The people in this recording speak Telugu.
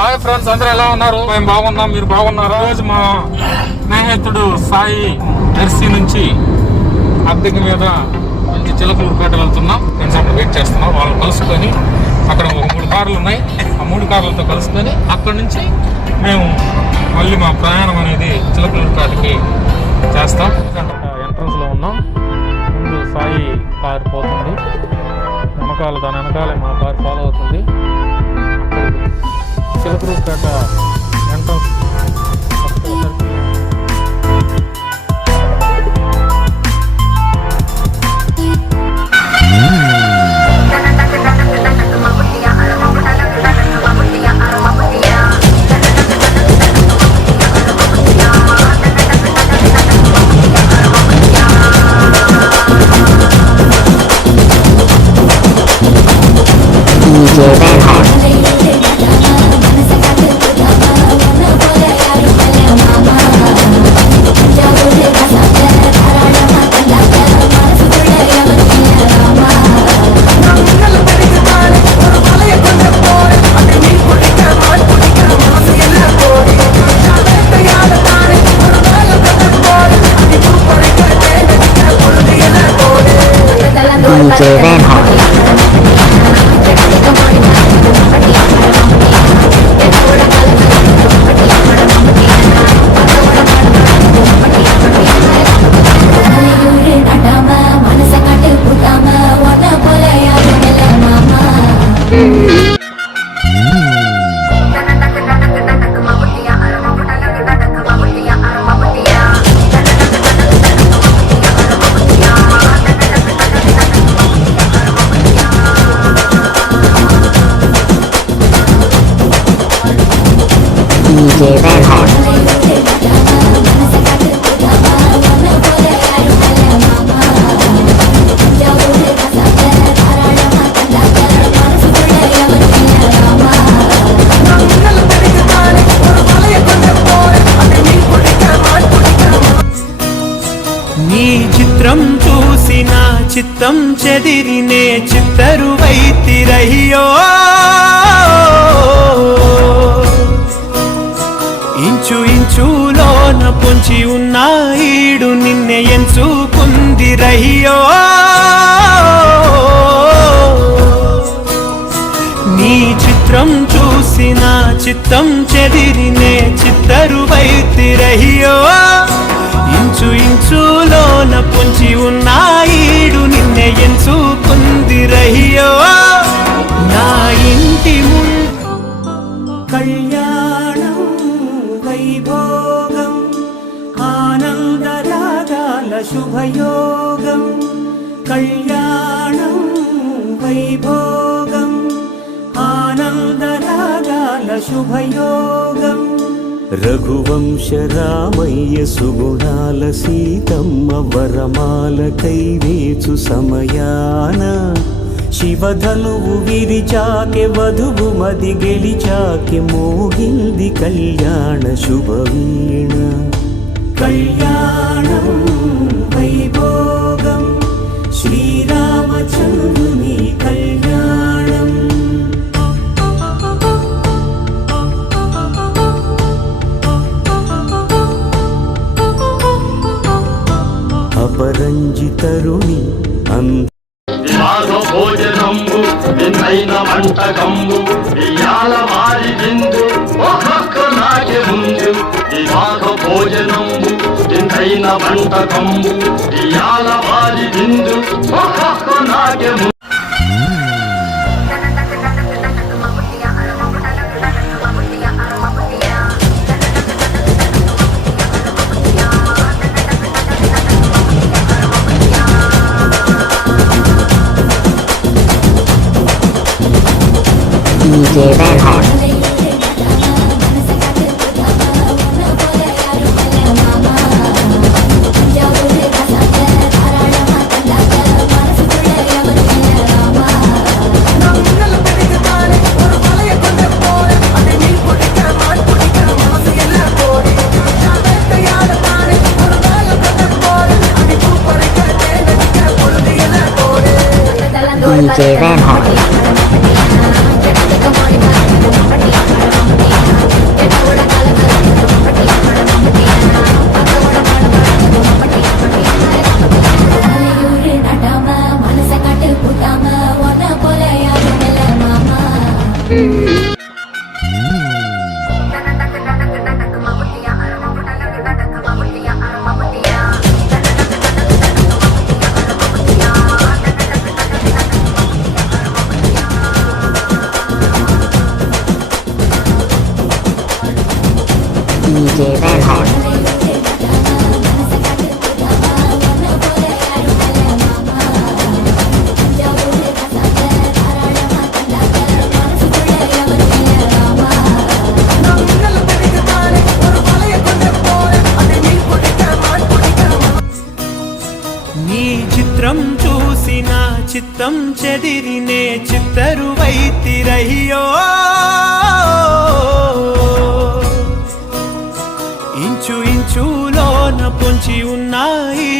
హాయ్ ఫ్రెండ్స్, అందరూ ఎలా ఉన్నారు? మేము బాగున్నాం, మీరు బాగున్నారా? రోజు మా స్నేహితుడు సాయి ఎర్సీ నుంచి అద్దెకి మీద మంచి చిలకలూరుపేట వెళ్తున్నాం. ఫ్రెండ్స్ అక్కడ వెయిట్ చేస్తున్నాం. వాళ్ళు కలుసుకొని అక్కడ ఒక 3 కార్లు ఉన్నాయి. ఆ 3 కార్లతో కలుసుకొని అక్కడ నుంచి మేము మళ్ళీ మా ప్రయాణం అనేది చిలకలూరుపేటకి చేస్తాం. ఎంట్రన్స్ లో ఉన్నాం. ముందు సాయి కార్ పోతుంది, దాని వెనకాలే మా కార్ ఫాలో అవుతుంది. చిలకలూరుపేట ఎంట్రన్స్ చిత్తం చెదిరినే చిత్తరువైతిరయ్యో ఇంచు ఇంచులోన పొంచి ఉన్న ఈడు నిన్నే ఎంచుకుందిరయ్యో నీ చిత్రం చూసిన చిత్తం చెదిరినే చిత్తరువైతిరయ్యో ఇంచు ఇంచులోన పొంచి ఉన్న ఈడు నిన్నే ఎంచుకుందిరయ్యో నా ఇంటి కళ్యాణం వైభోగం ఆనందరాగాల శుభయోగం కళ్యాణం వైభోగం ఆనందరాగాల శుభయోగం రఘువంశ రామయ్య సుగుణాల సీతమ్మ వరమాల కైవేచు సమయాన శివధనువు విరిచాకె వధువు మది గెలిచాకె మోగింది కళ్యాణ శుభవీణ కళ్యాణం వైభోగం శ్రీరామచంద్రుని కళ్యాణం అపరంజితరుణి భోజనంబు నిన్నైన వంటకంబు ఇయాల వారి బిందు ఒక్కొక్క నాటి ముందు వివాహ భోజనంబు నిన్నైన వంటకంబు ఇయాల వారి బిందు ఒక్కొక్క నాటి ముందు DJ Van Horn. Jay Van Hart. నీ చిత్రం చూసి నా చిత్తం చెదిరినే చిత్తరువైతిరయ్యో ఇంచు ఇంచులోన పొంచి ఉన్నాయి